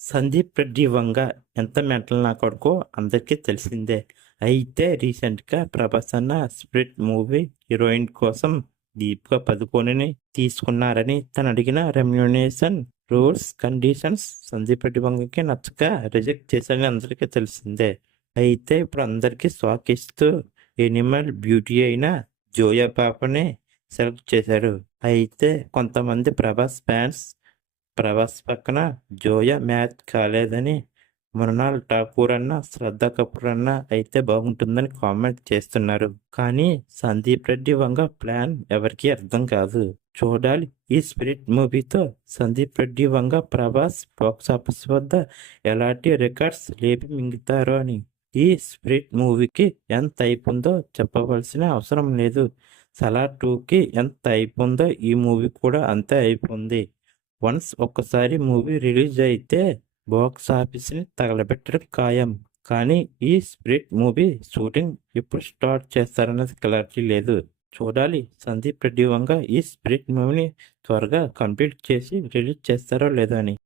సందీప్ రెడ్డి వంగ ఎంత మెంటల్ నా కొడుకో అందరికీ తెలిసిందే. అయితే రీసెంట్‌గా ప్రభాస్ అన్న 'స్పిరిట్' మూవీ హీరోయిన్ కోసం దీపిక పదుకొనెని తీసుకున్నారని తనడిగిన remuneration rules, conditions Sandeep Reddy వంగకి నచ్చక రిజెక్ట్ చేశారని అందరికీ తెలిసిందే. అయితే ఇప్పుడు అందరికీ షాక్ ఇస్తూ ఎనిమల్ బ్యూటీ అయిన జోయా పాపని సెలెక్ట్ చేశారు. అయితే కొంతమంది ప్రభాస్ ఫ్యాన్స్ ప్రభాస్ పక్కన జోయా మ్యాచ్ కాలేదని మృణాల్ ఠాకూర్ అన్న, శ్రద్ధా కపూర్ అన్న అయితే బాగుంటుందని కామెంట్ చేస్తున్నారు. కానీ సందీప్ రెడ్డి వంగ ప్లాన్ ఎవరికీ అర్థం కాదు. చూడాలి ఈ 'స్పిరిట్' మూవీతో సందీప్ రెడ్డి వంగ ప్రభాస్ బాక్సాఫీస్ వద్ద ఎలాంటి రికార్డ్స్ లేపి మింగుతారో అని. ఈ 'స్పిరిట్' మూవీకి ఎంత అయిపోయిందో చెప్పవలసిన అవసరం లేదు. 'సలార్ 2'కి ఎంత అయిపోయిందో ఈ మూవీ కూడా అంతే అయిపోయింది. వన్స్ ఒక్కసారి మూవీ రిలీజ్ అయితే బాక్స్ ఆఫీస్ని తగలబెట్టడం ఖాయం. కానీ ఈ 'స్పిరిట్' మూవీ షూటింగ్ ఎప్పుడు స్టార్ట్ చేస్తారన్నది క్లారిటీ లేదు. చూడాలి సందీప్ రెడ్డి వంగ ఈ 'స్పిరిట్' మూవీని త్వరగా కంప్లీట్ చేసి రిలీజ్ చేస్తారో లేదో అని.